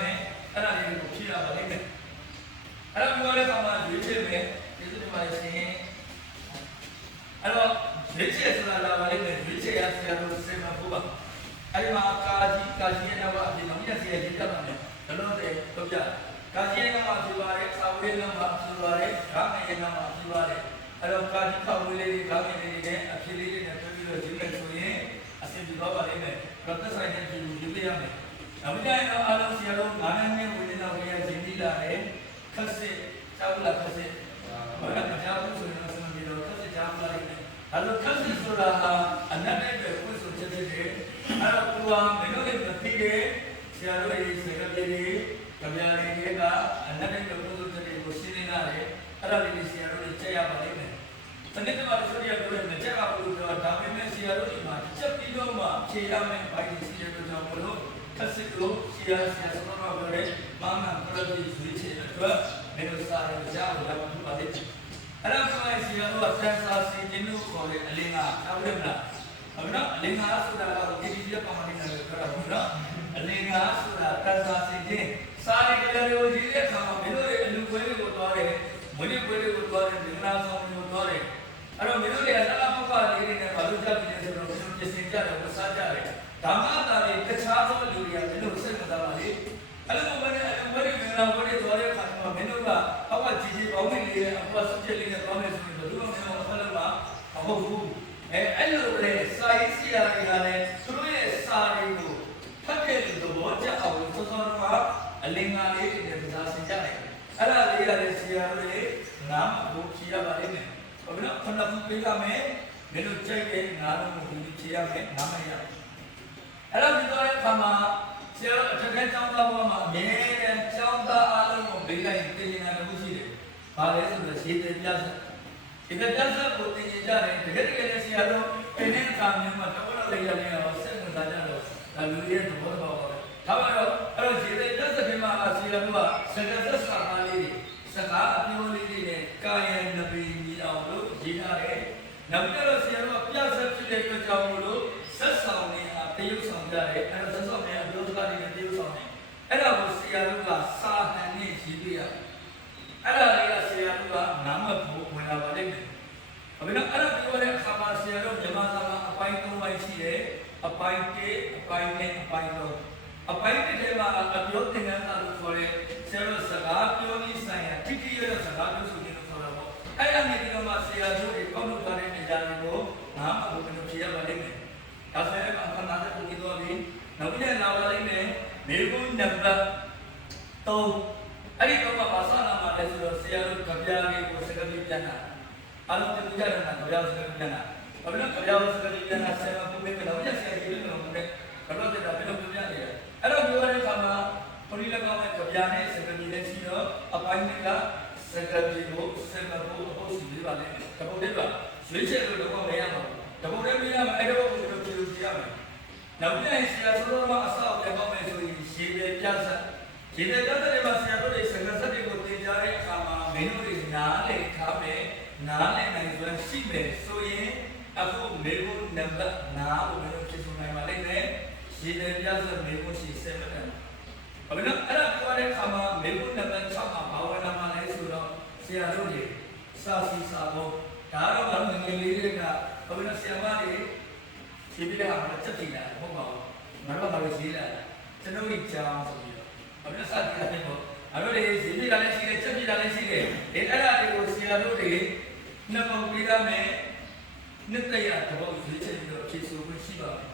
မယ်အဲ့ဒါလေးကိုဖြည့်ရပါလိမ့်မယ်အဲ့တော့ပြောတဲ့အခါမှာရွေးချယ်မယ်ဒီလိုဒီမှာရှင်အဲ့တော့ရွေးချယ်ဆိုတာလာပါလိမ့်မယ်ရွေးချယ်ရဆရာတို့စေမဖို့ပါအဲ့ဒီမှာကာကြီးရဲ့နောက်အပြင်တော့မြတ်စီရဲ့ရေးပြပါမယ်ဘလုံးတဲ့တော့ပြကာကြီးရဲ့နောက်မှာပြပါတယ်စာဝေးနောက်မှာပြပါတယ်ဓာတ်ရဲ့နောက်မှာပြပါတယ်အဲ့တော့ကာကြီးခောက်ဝေးလေးတွေဓာတ်လေးတွေနဲ့အဖြစ်လေးတွေနဲ့တွဲပြီးတော့ဒီမဲ့ဆိုရင်အဆင်ပြေသွားပါလိမ့်မယ်တော့သက်ဆိုင်တဲ့ကြည့်လို့ရေးပြရမယ်နောက်ကြရင်တော့အားလုံးဆရာတို့9နှစ်ဝိနည်းတော်ကြီးရဲ့ရှင်ပြီးလာတယ်ခက်စစ်ကျောက်လာခက်စစ်ဘာလဲမကြောက်ဘူးဆိုရင်တော့ဆင်ပြေတော့ခက်စစ်ကျောက်လာလိမ့်မယ်အဲ့လိုခက်စစ်ဆိုတာဟာအနတ်တဲ့ဝိဆိုချက်ဖြစ်တယ်အဲ့တော့သူကမင်းတို့ရဲ့မသိတဲ့ဆရာတို့ရဲ့စကားပြေးကြပြားတွေကအနတ်တဲ့ဝိဆိုချက်တွေကိုရှင်းနေတာလေအဲ့ဒါလေးဆရာတို့ချက်ရပါလိမ့်မယ်တနေ့ကမှဆိုရပြောရင်ချက်ပါလို့ပြောဒါပေမဲ့ဆရာတို့ဒီမှာချက်ပြီးတော့မှဖြေရမယ်ဘိုင်းစီရတို့ကြောင့်မလို့ခက်စစ်လို့ဆရာဆိုတော့ပြောတယ်မာမန်ပရတိဆွေးချေအတွက်မင်းတို့စာရကြားလို့လာမှပါလိမ့်အဲ့ဒါဆိုရင်ဆရာတို့ကတန်စာစီခြင်းလို့ခေါ်တဲ့အလင်းကတောက်တယ်မလားဟုတ်နော်အလင်းကဆိုတာကတော့ဒီဒီပမာဏနဲ့ပြောတာဟုတ်နော်အလင်းကဆိုတာတန်စာစီခြင်းစာရည်တွေကိုကြီးတဲ့အခါမှာမင်းတို့ရဲ့အလူပွဲတွေကိုသွားတယ်မွေးနေ့ပွဲတွေကိုသွားတယ်ဒီနာဆောင်တွေကိုသွားတယ်အဲ့တော့မင်းတို့ရဲ့အလားပုပ္ပလေးတွေနဲ့ဘာလို့ကြပြီလဲဆိုတော့မင်းတို့ပြင်ဆင်ကြတယ်ဝတ်စားကြတယ်ဓမ္မတာတွေတခြားသောလူတွေကမင်းတို့စိတ်မသားပါလေအဲ့လိုပဲနဲ့အလူပွဲတွေမင်္ဂလာပွဲတွေသွားတဲ့အခါမှာမင်းတို့ကအောက်ကကြီးကြီးပေါင်းမိလေးနဲ့အပေါ်ဆုချက်လေးနဲ့သွားမယ်ဆိုရင်ဘယ်လိုမှမင်းတို့အဖက်လို့မဟုတ်ဘူးအဲ့လိုလေစာရေးဆရာတွေကလည်းသူတို့ရဲ့စာတွေကိုဖတ်တဲ့လူသဘောကျအောင်စောစောကအလင်္ကာလေးတွေနဲ့သာဆင်ကြတယ်အဲ့ဒါလေးကလည်းဆရာတို့ရဲ့နာမကိုဖြေရပါလိမ့်မယ်ဘယ်တော့ခဏပေးရမယ်မင်းတို့ကြိုက်တဲ့နာမကိုဖြေရမယ်နာမရအဲ့တော့ဒီတော့အခါမှာဆရာတို့အထက်ကျောင်းသားဘဝမှာအမြဲတမ်းကျောင်းသားအားလုံးကိုပေးလိုက်တင်နေတာတခုရှိတယ်ဘာလဲဆိုတော့ရှင်းတယ်ပြဿနာဒီကပြဿနာကိုတင်ကြတယ်တကယ်တကယ်ဆရာတို့အင်းနဲ့အခါမျိုးမှာတော့လည်းရနေတော့စိတ်ဝင်စားကြတော့ဒါလူရဲ့သဘောတော်ပါဒါမှတော့အဲ့တော့ရှင်းတယ်ပြဿနာမှာဆရာတို့ကစကားသက်စာသားလေးစကားအပြောလေးတွေနဲ့ကာယံနဗီညီအောင်လို့ရေးထားတယ်နောက်ကြတော့ဆရာတို့ကပြဿနာဖြစ်တဲ့အတွက်ကြောင့်မို့လို့ဆက်ဆောင်နေတာတရုပ်ဆောင်ကြတယ်အဲ့တော့ဆက်ဆောင်နေအပြောစကားတွေနဲ့တရုပ်ဆောင်နေအဲ့ဒါကိုဆရာတို့ကစာဟန်နဲ့ရေးပြရအဲ့ဒါလေးကဆရာတို့ကနာမဖို့ဝင်လာပါလိမ့်မယ်။အဲ့တော့အဲ့ဒါပြောတဲ့အခါမှာဆရာတို့မြန်မာစာကအပိုင်း၃ပိုင်းရှိတယ်။အပိုင်း၁အပိုင်း၂အပိုင်း၃အပိုင်း၁ထဲမှာအပြောသင်ခန်းစာလို့ခေါ်တဲ့ဆရာတို့စကားပြောနည်းဆိုင်ရာတိတိကျကျစကားပြောဆိုခြင်းလို့ခေါ်တာပေါ့။အဲ့ဒါနဲ့ဒီတော့မှဆရာတို့တွေကောက်လုပ်ထားတဲ့အရာတွေကိုနာမဖို့ဖြေရပါလိမ့်မယ်။ဒါဆိုရင်အခါနာတဲ့ပုံပြီးတော့ပြီးနောက်ပြီးတော့လာပါလိမ့်မယ်။မေကုနံပါတ်3အဲ့ဒီတော့မှဘာသာနာမှာလဲဆိုတော့ဆရာတို့ကြပြားလေးကိုစကားပြောပြန်တာအလုံးတူကြတယ်နော်ကြပြားစကားပြန်တာဘာလို့ကြပြားစကားပြန်တာဆရာကဘုမေကတော့ရဆရာကြီးလည်းမဟုတ်ဘူးဘာလို့တဲ့ဒါဘယ်လိုပြောပြလဲအဲ့တော့ပြောတဲ့အခါမှာပရိလကောင်းတဲ့ကြပြားနဲ့စကားကြီးလည်းရှိတော့အပိုင်းကစကားကြီးကိုစကားကိုအဖို့စီလေးပါလေတပုတ်လေးပါရွေးချယ်လို့တော့မရမှာတပုတ်လေးမရမှာအဲ့တော့ဘယ်လိုပြောပြရမလဲနောက်ပြန်ဆရာဆိုတော့မှအဆောက်ပြန်ကောင်းမယ်ဆိုရင်ရှင်းပြပြဆက်ဒီနေ့တတ်တဲ့မှာဆရာတို့တွေစကားဆက်တွေကိုသင်ကြားတဲ့အခါမှာမင်းတို့တွေနားလည်ထားမယ်နားလည်နိုင်စွမ်းရှိမယ်ဆိုရင်အခုမေဖို့နံပါတ်9ကိုမင်းတို့ဖြစ်ဆုံးနိုင်ပါလိမ့်မယ်ရေတယ်ပြဆိုမေဖို့ရှိ7မိနစ်ဘာလို့အဲ့ဒါပြောတဲ့အခါမှာမေဖို့နံပါတ်6မှာဘာဝနာမှာလဲဆိုတော့ဆရာတို့တွေစာစီစာဖို့ဒါတော့ဘာလို့ငယ်လေးတွေကဘာလို့ဆရာမတွေဖြေပြတဲ့အခါမှာစက်တည်တာမဟုတ်ပါဘူးငါတို့ကဘာလို့ရေးလာကျွန်တော်ကြီးကြောင်းဆိုပြီးဘာလို့စတင်ရလဲပေါ့အဲ့တော့ဒီဈေးပြည်လာလည်းရှိတယ်ချက်ပြည်လာလည်းရှိတယ်ဒီအဲ့ဒါတွေကိုဆရာတို့တွေနှစ်ပုံပေးရမယ်နှစ်တရတပုတ်ရွေးချယ်ပြီးတော့ဖြည့်ဆိုခွင့်ရှိပါမယ်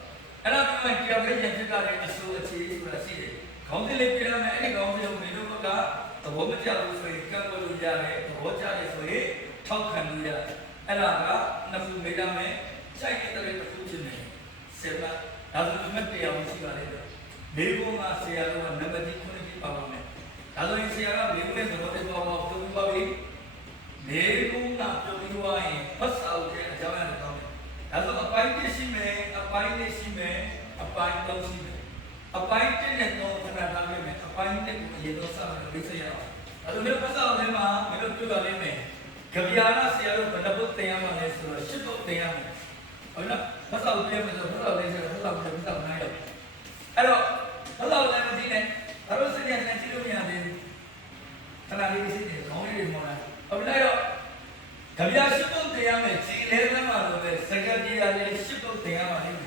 အဲ့ဒါကမှကြောက်တဲ့ရင်ဖြစ်တာတဲ့အဆိုးအခြေဆိုတာရှိတယ်ခေါင်းစဉ်လေးပြရမယ်အဲ့ဒီခေါင်းစဉ်ကိုဒီလိုကသဘောမကျဘူးဆိုရင်ကန့်ကွက်လို့ရတယ်သဘောကျတယ်ဆိုရင်ထောက်ခံလို့ရတယ်အဲ့ဒါကနှစ်ခုမေးရမယ်စိုက်တဲ့တစ်ခုချင်းနေစေပါဒါဆိုမှတ်တရားရှိပါလေမေဘုံကဆရာတို့ကနံပါတ်9ခုပါပါမယ်ဒါဆိုရင်ဆရာကမေဘုံနဲ့သဘောတရားပေါ်ပြောပြီးပါပြီမေဘုံကပြောပြီးသွားရင်ဖတ်စာအုပ်ရဲ့အကြောင်းအရာတွေတောင်းတယ်ဒါဆိုအပိုင်း1ရှိမယ်အပိုင်း2ရှိမယ်အပိုင်း3ရှိမယ်အပိုင်း1နဲ့3ခဏထားပေးမယ်အပိုင်း2ကိုအရင်ဆုံးစမယ်လို့သိရအောင်ဒါဆိုမျိုးဖတ်စာအုပ်ထဲမှာမင်းတို့ပြောတာလေးမယ်ကြပြာနာဆရာတို့ဘယ်နှပုတ်သင်ရမှာလဲဆိုတော့10ပုတ်သင်ရမယ်ဟုတ်လားဖတ်စာအုပ်ထဲမှာဆိုဖတ်စာအုပ်လေးဆိုဖတ်စာအုပ်ထဲမှာ9ရအဲ့တော့ဘယ်လိုလဲမသိနဲ့ဘာလို့စနေ နာလေးစစ်နေခေါင်းလေးတွေမော်လာအခုလိုက်တော့ကြပြရှစ်ပုတ်တရားမယ်ခြေလဲသမ်းမှာလို့ပဲစကားပြေရတယ်ရှစ်ပုတ်တရားမှာလေအ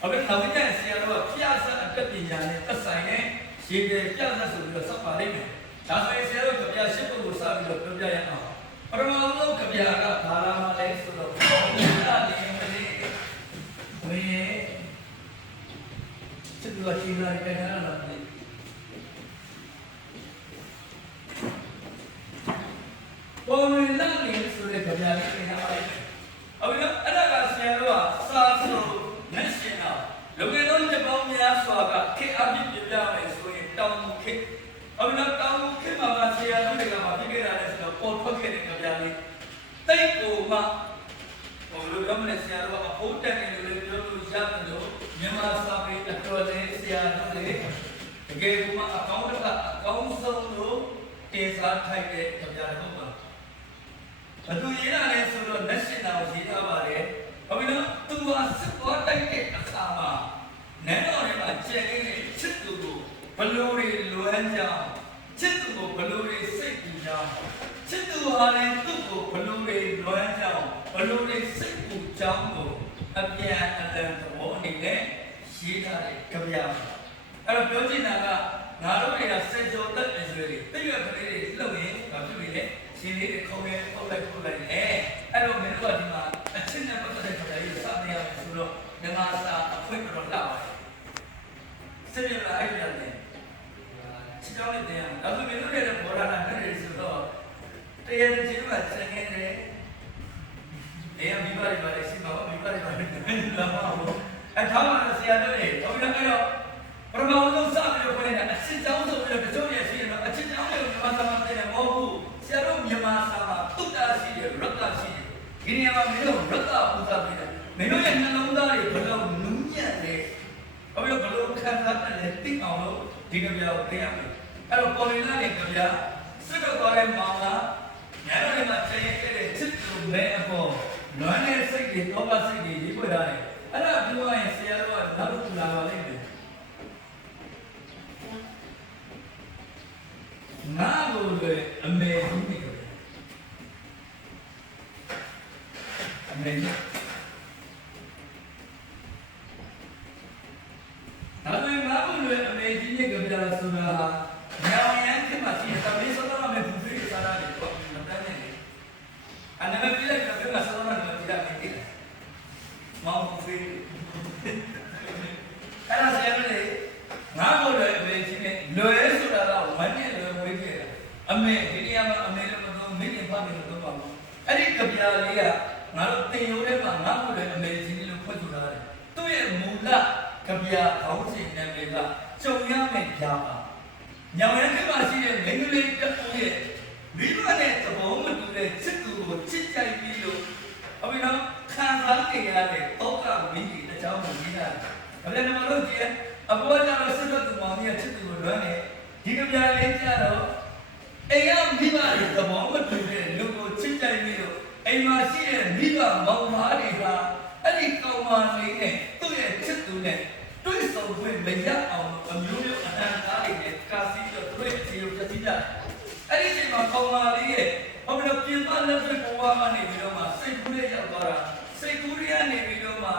ခုနောက်ကျရင်ဆရာတော်ကပြဆက်အတက်ပညာနဲ့သက်ဆိုင်တဲ့ရေပြပြဆက်ဆိုပြီးတော့စောက်ပါလိမ့်မယ်ဒါဆိုရင်ဆရာတော်ကြပြရှစ်ပုတ်ကိုစပြီးတော့ပြောပြရအောင်ပရမုံလုံးကြပြကဘာလာမလဲဆိုတော့ဘုရားနေမလေးဝေစစ်တော်ရှိလာတဲ့ခါလာတယ်ပေါ်ဝင်လာနေဆိုတဲ့ကြပြလေးပြန်လာလိုက်အခုတော့အဲ့ဒါကဆရာတော်ကစာဆိုမျက်ရှင်တော့လူငယ်တော်ညပေါင်းများစွာကခေအပြည့်ပြပြမယ်ဆိုရင်တောင်းမှုခေအခုတော့တောင်းမှုခေမှာဆရာတော်တွေကမှပြခဲ့တာလဲဆိုတော့ပေါ်ထွက်ခဲ့တဲ့ကြပြလေးတိတ်ကိုမှဟိုလိုပြောမလဲဆရာတော်ကအဖို့တက်နေလို့ပြောလို့ရတယ်လို့မြန်မာစာပေအတော်လေးဆရာတော်တွေတကယ်မှအကောင်းဆုံးလို့တင်စားထိုက်တဲ့ကြပြတော်ပါဘသူရေးရလဲဆိုတော့လက်ရှင်တော်ရေးထားပါတယ်။ဘာဖြစ်လို့သူဟာစစ်သွားတိုက်တဲ့အခါမှာနန်းတော်ထဲမှာကျန်နေတဲ့ချစ်သူကိုဘလို့တွေလွမ်းကြောင်းချစ်သူကိုဘလို့တွေစိတ်ပူကြောင်းချစ်သူဟာလည်းသူ့ကိုဘလို့တွေလွမ်းကြောင်းဘလို့တွေစိတ်ပူကြောင်းကိုအပြန်အလှန်သဘောအနေနဲ့ရေးထားတဲ့ကြပြ။အဲ့တော့ပြောချင်တာကငါတို့တွေကစက်ကြောတက်အရွယ်တွေတိရွက်ကလေးတွေလှုပ်ရင်ဘာဖြစ်လဲရှင်လေးတွေခုံးရဲပုတ်လိုက်အဲ့တော့မင်းတို့ကဒီမှာအချင်းနဲ့ပတ်သက်တဲ့ခါလေးစနေရမယ်ဆိုတော့ငါစာအခွင့်တော်လာပါတယ်စနေလာအဲ့ဒါနဲ့ချစ်တော်နဲ့တရားဒါဆိုမင်းတို့ရဲ့ဘောရနာနဲ့ဆိုတော့တရားချင်းကစနေတယ်အေးမိဘတွေပါလေစီမမိဘတွေပါလေလာမအောင်အထောက်အထားဆရာတို့တွေဟုတ်ပြီလားအဲ့တော့ပရမောင်းလုံးစပြီးတော့ခေါ်နေတာအချင်းချောင်းဆိုပြီးတော့တချို့ရဲ့ရှိရင်တော့အချင်းချောင်းတွေကိုမြန်မာစာမှာတင်တယ်မဟုတ်ဘူးဆရာတို့မြန်မာစာမှာတုတ်တာရှိတယ်ရတ္တရှိတယ်ဒီနေရာမှာမင်းတို့ရတ္တပူဇော်ပေးတယ်မင်းတို့ရဲ့နှလုံးသားတွေဘယ်လိုနူးညံ့လဲဘယ်လိုခံစားတယ်သိအောင်လို့ဒီကပြောသိရမယ်အဲ့တော့ပေါ်လာတဲ့ကြပြစစ်တော့သွားတဲ့မောင်ကညနေမှာတည်ခဲ့တဲ့ချစ်သူမဲအပေါ်လွမ်းတဲ့စိတ်တွေတောပါစိတ်တွေရေးပွေထားတယ်အဲ့ဒါပြောရင်ဆရာတို့ကနောက်တစ်ခုလာပါလိမ့်မယ်ငါ့ကိုလည်းအမေကြီးနေတယ်အမေကြီးဒါပေမဲ့ငါ့ကိုလည်းအမေကြီးနေကြတယ်ဆိုတာညောင်ရမ်းခင်မှာရှိတယ်တမီးဆိုတော့မဘူးဖေးစားရတယ်ပေါ့မတန်းနေတယ်အဲ့ဒါပဲပြလိုက်တော့ငါဆိုတော့မကြည့်ရမယ်တိမောင်ဘူးဖေးအဲ့ဒါဆရာမလေးငါ့ကိုလည်းအမေကြီးနေလွယ်ဆိုတာကဝမ်းနဲ့လွယ်ဝေးခဲ့တာအမေဒီနေရာမှာအမေလည်းမတော့မိခင်ဖခင်လည်းတော့ပါဘူးအဲ့ဒီကြပြလေးကငါတို့တင်ရိုးထဲမှာငါ့ကိုလည်းအမေကြီးလို့ဖွင့်ဆိုထားတယ်သူ့ရဲ့မူလကြပြခေါင်းစဉ်နာမည်ကကြုံရမယ့်ပြားပါညောင်ရမ်းမှာရှိတဲ့မိန်းကလေးတစ်ဦးရဲ့မိဘနဲ့သဘောမတူတဲ့ချစ်သူကိုချစ်ကြိုက်ပြီးလို့အမေတော့ခံစားနေရတဲ့တောကမိကြီးအကြောင်းကိုရေးတာဒါလည်းမလို့ကြည့်အပေါ်ကတော့စစ်တော်သူမောင်ကြီးချစ်သူကိုလွမ်းနေဒီကြပြလေးကြတော့အိမ်ကမိဘတွေသဘောမတူတဲ့လူကိုချစ်ကြိုက်ပြီးလို့အိမ်မှာရှိတဲ့မိဘမောင်မားတွေကအဲ့ဒီကောင်မလေးနဲ့သူ့ရဲ့ချစ်သူနဲ့တွေ့ဆုံခွင့်မရအောင်အမျိုးမျိုးအတန်သားတွေနဲ့ကာစီတော့တွေ့စီကိုပြစီကြအဲ့ဒီချိန်မှာကောင်မလေးရဲ့ဘယ်လိုပြင်ပလက်တွေ့ဘဝမှာနေပြီးတော့မှစိတ်ကူးလေးရောက်သွားတာစိတ်ကူးရနေပြီးတော့မှ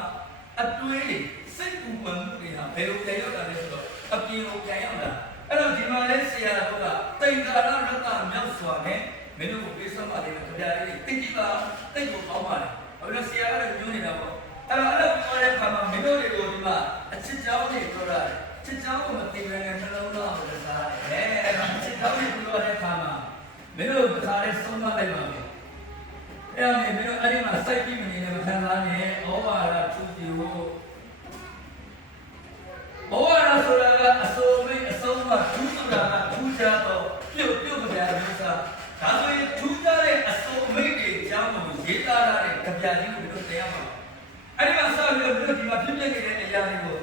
အတွေးစိတ်ပူပန်မှုတွေဟာဘယ်လိုပြန်ရောက်တာလဲဆိုတော့အပြင်ကိုပြန်ရောက်တာအဲ့တော့ဒီမှာလဲဆရာတော်ကတိတ်ကာရရတ္တမြောက်စွာနဲ့မင်းတို့ကိုပေးစမ်းပါတယ်ကြပြလေးသိကြည့်ပါတိတ်ကိုကောင်းပါလေအဲ့တော့ဆရာကလည်းညွှန်နေတာပေါ့အဲ့တော့ပြောတဲ့အခါမှာမင်းတို့တွေကိုဒီမှာအချစ်ကြောင်းတွေပြောတာချစ်ကြောင်းကိုမသိဘဲနဲ့နှလုံးသားကိုလည်းစားတယ်အဲ့တော့ချစ်ကြောင်းတွေပြောတဲ့အခါမှာမင်းတို့ခါလေးဆုံးမလိုက်ပါမယ်အဲ့တော့မင်းတို့အဲ့ဒီမှာစိုက်ပြီးမနေနဲ့မခံစားနဲ့ဩဝါဒသူစီကိုဘဝရဆိုတာကအစိုးရအဆုံးမထူးဆိုတာကထူးခြားတော့ပြုတ်ကြပြလို့စားဒါဆိုရင်ထူးခြားတဲ့အစိုးမိတ်တွေအကြောင်းကိုရေးသားရတဲ့ကြပြကြီးကိုတို့တရားမှာအဲ့ဒီမှာဆောက်ပြီးတော့ဒီမှာဖြစ်ဖြစ်နေတဲ့အရာတွေကို